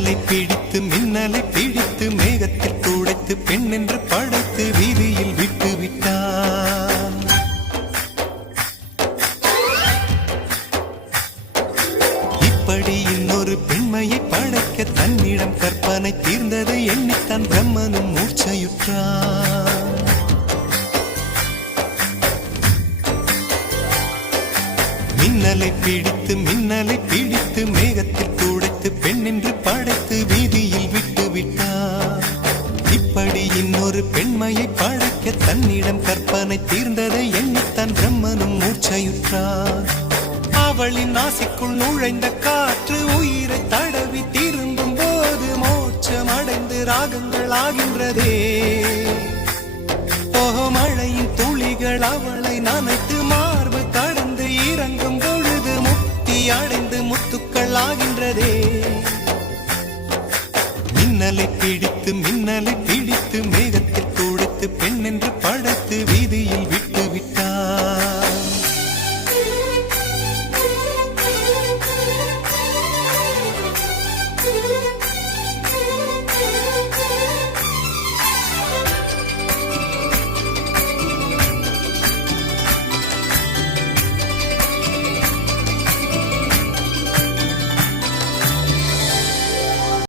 மின்னலை பிடித்து மின்னலை பிடித்து மேகத்தில் துடைத்து பெண் என்று படைத்து வீதியில் விட்டு விட்டான். இப்படி இன்னொரு பெண்மையை படைக்க தன்னிடம் கற்பனை தீர்ந்ததை எண்ணித்தான் பிரம்மனும் மூர்ச்சையுற்றான். மின்னலை பிடித்து மேகத்தில் துடைத்து பெண் என்று படைத்து வீதியில் விட்டு விட்டார். இப்படி இன்னொரு பெண்மையை படைக்க தன்னிடம் கற்பனை தீர்ந்ததை எண்ணித்தான் பிரம்மனும் மூர்ச்சையுற்றார். அவளின் நாசிக்குள் நுழைந்த காற்று உயிரை தடவி திரும்பும் போது மோட்சம் அடைந்து ராகங்கள் ஆகின்றதே. மழையின் துளிகள் அவளை நனைத்து மார்பு கடந்து இறங்கும் பொழுது முக்தி அடைந்து முத்துக்கள் ஆகின்றதே. மின்னலை பிடித்து